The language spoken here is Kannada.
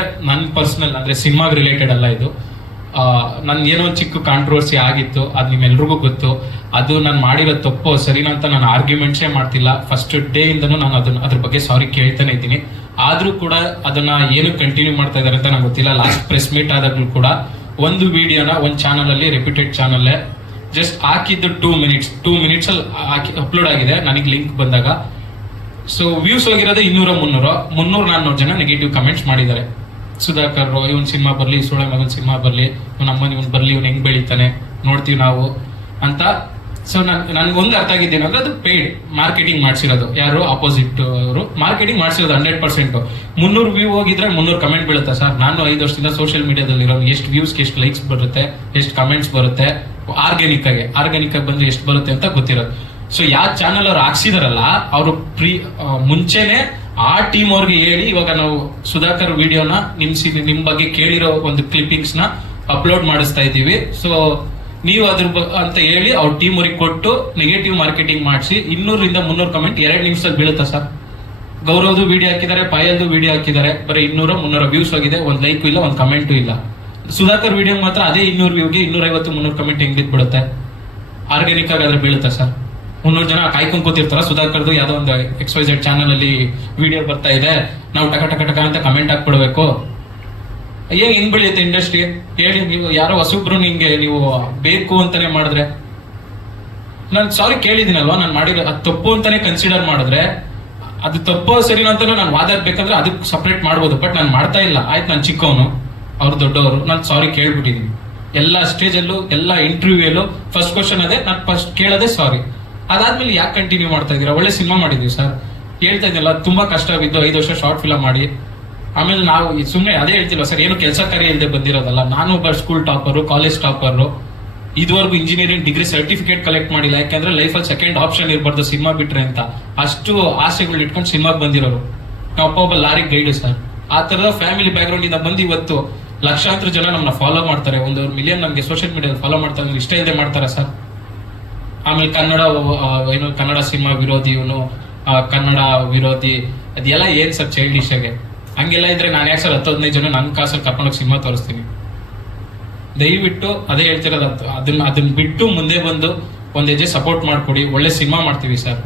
ಅಂದ್ರೆ ನನ್ನ ಪರ್ಸನಲ್ ಅಂದ್ರೆ ಸಿನಿಮಾಗ್ ರಿಲೇಟೆಡ್ ಅಲ್ಲ ಇದು. ನನ್ ಏನೋ ಒಂದು ಚಿಕ್ಕ ಕಾಂಟ್ರವರ್ಸಿ ಆಗಿತ್ತು, ಅದು ನಿಮ್ಮೆಲ್ರಿಗೂ ಗೊತ್ತು. ಅದು ನಾನು ಮಾಡಿರೋ ತಪ್ಪು, ಸರಿನಾ ಅಂತ ನಾನು ಆರ್ಗ್ಯುಮೆಂಟ್ಸೇ ಮಾಡ್ತಿಲ್ಲ. ಫಸ್ಟ್ ಡೇ ಇಂದನೂ ನಾನು ಅದನ್ನ ಅದ್ರ ಬಗ್ಗೆ ಸಾರಿ ಕೇಳ್ತಾನೆ ಇದ್ದೀನಿ. ಆದ್ರೂ ಕೂಡ ಅದನ್ನ ಏನು ಕಂಟಿನ್ಯೂ ಮಾಡ್ತಾ ಇದ್ದಾರೆ ಅಂತ ನಂಗೆ ಗೊತ್ತಿಲ್ಲ. ಲಾಸ್ಟ್ ಪ್ರೆಸ್ ಮೀಟ್ ಆದಾಗ್ಲೂ ಕೂಡ ಒಂದು ವಿಡಿಯೋನ, ಒಂದು ಚಾನಲಲ್ಲಿ ರೆಪ್ಯೂಟೆಡ್ ಚಾನಲ್ ಜಸ್ಟ್ ಹಾಕಿದ್ದು ಟೂ ಮಿನಿಟ್ಸ್ ಟೂ ಮಿನಿಟ್ಸ್ ಅಲ್ಲಿ ಹಾಕಿ ಅಪ್ಲೋಡ್ ಆಗಿದೆ. ನನಗೆ ಲಿಂಕ್ ಬಂದಾಗ. ಸೊ ವ್ಯೂಸ್ ಹೋಗಿರೋದು ಇನ್ನೂರ ಮುನ್ನೂರು. ಮುನ್ನೂರ ನಾನ್ನೂರು ಜನ ನೆಗೆಟಿವ್ ಕಮೆಂಟ್ಸ್ ಮಾಡಿದ್ದಾರೆ. ಸುಧಾಕರ್ ಇವನ್ ಸಿನಿಮಾ ಬರ್ಲಿ ಸೋಳೆ ಮಗನ್ ಸಿನಿಮಾ ಬರ್ಲಿ, ಇವನ್ ಅಮ್ಮನ ಇವನ್ ಬರ್ಲಿ, ಇವನ್ ಹೆಂಗ್ ಬೆಳಿತಾನೆ, ನೋಡ್ತೀವಿ ನಾವು ಅಂತ. ಸೊ ನಾನು ನನ್ಗೊಂದು ಅರ್ಥ ಆಗಿದ್ದೇನೆ, ಅಂದ್ರೆ ಅದು ಪೇಯ್ಡ್ ಮಾರ್ಕೆಟಿಂಗ್ ಮಾಡ್ಸಿರೋದು. ಯಾರು? ಅಪೋಸಿಟ್ ಅವರು. ಮಾರ್ಕೆಟಿಂಗ್ ಮಾಡ್ಸಿರೋದು ಹಂಡ್ರೆಡ್ ಪರ್ಸೆಂಟ್. ಮುನ್ನೂರು ವ್ಯೂ ಹೋಗಿದ್ರೆ ಮುನ್ನೂರು ಕಮೆಂಟ್ ಬೀಳುತ್ತೆ ಸರ್? ನಾನು ಐದು ವರ್ಷದಿಂದ ಸೋಷಿಯಲ್ ಮೀಡಿಯಾದಲ್ಲಿ ಇರೋ ಎಷ್ಟು ವ್ಯೂಸ್ಗೆ ಎಷ್ಟು ಲೈಕ್ಸ್ ಬರುತ್ತೆ, ಎಷ್ಟು ಕಮೆಂಟ್ಸ್ ಬರುತ್ತೆ? ಆರ್ಗ್ಯಾನಿಕ್ ಆಗಿ. ಆರ್ಗ್ಯಾನಿಕ್ ಆಗಿ ಬಂದ್ರೆ ಎಷ್ಟು ಬರುತ್ತೆ ಅಂತ ಗೊತ್ತಿರೋದು. ಸೊ ಯಾವ ಚಾನಲ್ ಅವ್ರು ಹಾಕ್ಸಿದಾರಲ್ಲ, ಅವರು ಪ್ರೀ ಮುಂಚೆನೆ ಆ ಟೀಮ್ ಅವ್ರಿಗೆ ಹೇಳಿ ಇವಾಗ ನಾವು ಸುಧಾಕರ್ ವಿಡಿಯೋನ ನಿಮ್ಸಿ ನಿಮ್ ಬಗ್ಗೆ ಕೇಳಿರೋ ಒಂದು ಕ್ಲಿಪ್ಪಿಂಗ್ಸ್ನ ಅಪ್ಲೋಡ್ ಮಾಡಿಸ್ತಾ ಇದ್ದೀವಿ. ಸೊ ನೀವು ಅದ್ರ ಅಂತ ಹೇಳಿ ಅವ್ರ ಟೀಮ್ ಅವ್ರಿಗೆ ಕೊಟ್ಟು ನೆಗೆಟಿವ್ ಮಾರ್ಕೆಟಿಂಗ್ ಮಾಡಿಸಿ ಇನ್ನೂರಿಂದ ಮುನ್ನೂರು ಕಮೆಂಟ್ ಎರಡು ನಿಮಿಷದಲ್ಲಿ ಬೀಳುತ್ತಾ ಸರ್? ಗೌರವದು ವಿಡಿಯೋ ಹಾಕಿದ್ದಾರೆ, ಪಾಯಲ್ದು ವಿಡಿಯೋ ಹಾಕಿದ್ದಾರೆ. ಬರೀ ಇನ್ನೂರ ಮುನ್ನೂರ ವ್ಯೂಸ್ ಆಗಿದೆ ಒಂದು ಲೈಕ್ ಇಲ್ಲ, ಒಂದು ಕಮೆಂಟು ಇಲ್ಲ. ಸುಧಾಕರ್ ವಿಡಿಯೋ ಮಾತ್ರ ಅದೇ ಇನ್ನೂರು ವ್ಯೂಗೆ ಇನ್ನೂರೈವತ್ತು ಮುನ್ನೂರು ಕಮೆಂಟ್ ಹೆಂಗ್ ಬಿಡುತ್ತೆ ಆರ್ಗ್ಯಾನಿಕ್ ಆಗಿ ಅದ್ರ ಬೀಳುತ್ತಾ ಸರ್? ಮುನ್ನೂರು ಜನ ಕಾಯ್ಕೊಂಕೋತಿರ್ತಾರ. ಸುಧಾಕರ್ದು ಯಾವ್ದೋ ಒಂದು ಎಕ್ಸ್ ವೈ ಜೆಡ್ ಚಾನಲ್ ಅಲ್ಲಿ ವಿಡಿಯೋ ಬರ್ತಾ ಇದೆ. ನಾವು ಟಕ ಟಕ ಟಕ ಅಂತ ಕಮೆಂಟ್ ಹಾಕ್ಬಿಡ್ಬೇಕು. ಏನ್ ಹೆಂಗ್ ಬೆಳೆಯುತ್ತೆ ಇಂಡಸ್ಟ್ರಿ ಹೇಳಿ ನೀವು, ಯಾರೋ ಹಸುಬ್ರು ನಿಂಗೆ ನೀವು ಬೇಕು ಅಂತಾನೆ ಮಾಡಿದ್ರೆ. ನಾನು ಸಾರಿ ಕೇಳಿದ್ದೀನಲ್ವಾ? ನಾನು ಮಾಡಿರೋ, ಅದು ತಪ್ಪು ಅಂತಾನೆ ಕನ್ಸಿಡರ್ ಮಾಡಿದ್ರೆ, ಅದು ತಪ್ಪು ಸರಿ ಅಂತ ನಾನು ಬೇಕಂದ್ರೆ ಅದಕ್ಕೆ ಸಪ್ರೇಟ್ ಮಾಡ್ಬೋದು. ಬಟ್ ನಾನು ಮಾಡ್ತಾ ಇಲ್ಲ. ಆಯ್ತು, ನಾನು ಚಿಕ್ಕವನು. ಅವ್ರು ದೊಡ್ಡವರು. ನಾನು ಸಾರಿ ಕೇಳ್ಬಿಟ್ಟಿದ್ದೀನಿ ಎಲ್ಲ ಸ್ಟೇಜಲ್ಲೂ ಎಲ್ಲ ಇಂಟರ್ವ್ಯೂಯಲ್ಲೂ ಫಸ್ಟ್ ಕ್ವಶನ್ ಅದೇ, ನಾನು ಫಸ್ಟ್ ಕೇಳೋದೇ ಸಾರಿ ಅದಾದ್ಮೇಲೆ ಯಾಕೆ ಕಂಟಿನ್ಯೂ ಮಾಡ್ತಾ ಇದ್ದೀರಾ? ಒಳ್ಳೆ ಸಿನಿಮಾ ಮಾಡಿದ್ವಿ ಸರ್ ಹೇಳ್ತಾ ಇದ್ದಿಲ್ಲ ತುಂಬಾ ಕಷ್ಟ ಬಿದ್ದು ಐದು ವರ್ಷ ಶಾರ್ಟ್ ಫಿಲಮ್ ಮಾಡಿ. ಆಮೇಲೆ ನಾವು ಸುಮ್ಮನೆ ಅದೇ ಹೇಳ್ತಿಲ್ಲ ಸರ್ ಏನು ಕೆಲಸ ಕಾರ್ಯ ಇಲ್ಲದೆ ಬಂದಿರೋದಲ್ಲ? ನಾನು ಒಬ್ಬ ಸ್ಕೂಲ್ ಟಾಪರು ಕಾಲೇಜ್ ಟಾಪರು ಇದುವರೆಗೂ ಇಂಜಿನಿಯರಿಂಗ್ ಡಿಗ್ರಿ ಸರ್ಟಿಫಿಕೇಟ್ ಕಲೆಕ್ಟ್ ಮಾಡಿಲ್ಲ. ಯಾಕಂದ್ರೆ ಲೈಫಲ್ಲಿ ಸೆಕೆಂಡ್ ಆಪ್ಷನ್ ಇರಬಾರ್ದು ಸಿನಿಮಾ ಬಿಟ್ರೆ ಅಂತ. ಅಷ್ಟು ಆಸೆಗಳು ಇಟ್ಕೊಂಡು ಸಿನಿಮಾಗೆ ಬಂದಿರೋರು. ನಾವು ಅಪ್ಪ ಒಬ್ಬ ಲಾರಿ ಗೈಡ್ ಸರ್ ಆ ತರದ ಫ್ಯಾಮಿಲಿ ಬ್ಯಾಕ್ಗ್ರೌಂಡ್ ಇಂದ ಬಂದು ಇವತ್ತು ಲಕ್ಷಾಂತರ ಜನ ನಮ್ಮನ್ನ ಫಾಲೋ ಮಾಡ್ತಾರೆ. ಒಂದು ಮಿಲಿಯನ್ ನಮಗೆ ಸೋಷಿಯಲ್ ಮೀಡಿಯಾದಲ್ಲಿ ಫಾಲೋ ಮಾಡ್ತಾರೆ ಇಷ್ಟ ಇದೆ ಮಾಡ್ತಾರೆ ಸರ್ ಆಮೇಲೆ ಕನ್ನಡ ಏನು ಕನ್ನಡ ಸಿನಿಮಾ ವಿರೋಧಿ ಇವನು ಕನ್ನಡ ವಿರೋಧಿ, ಅದೆಲ್ಲ ಏನ್ ಸರ್ ಚೈಲ್ಡಿಶ್ ಆಗಿ? ಹಂಗೆಲ್ಲ ಇದ್ರೆ ನಾನು ಯಾಕೆ ಸರ್ ಹತ್ತು ಹದಿನೈದು ಜನ ನನ್ನ ಕಾಸಲ್ಲಿ ಕರ್ಕೊಂಡೋಗಿ ಸಿನಿಮಾ ತೋರಿಸ್ತೀನಿ? ದಯವಿಟ್ಟು ಅದೇ ಹೇಳ್ತಿರೋದು ಅದು- ಅದನ್ನ ಅದನ್ನ ಬಿಟ್ಟು ಮುಂದೆ ಬಂದು ಒಂದು ಹೆಜ್ಜೆ ಸಪೋರ್ಟ್ ಮಾಡ್ಕೊಡಿ, ಒಳ್ಳೆ ಸಿನಿಮಾ ಮಾಡ್ತೀವಿ ಸರ್.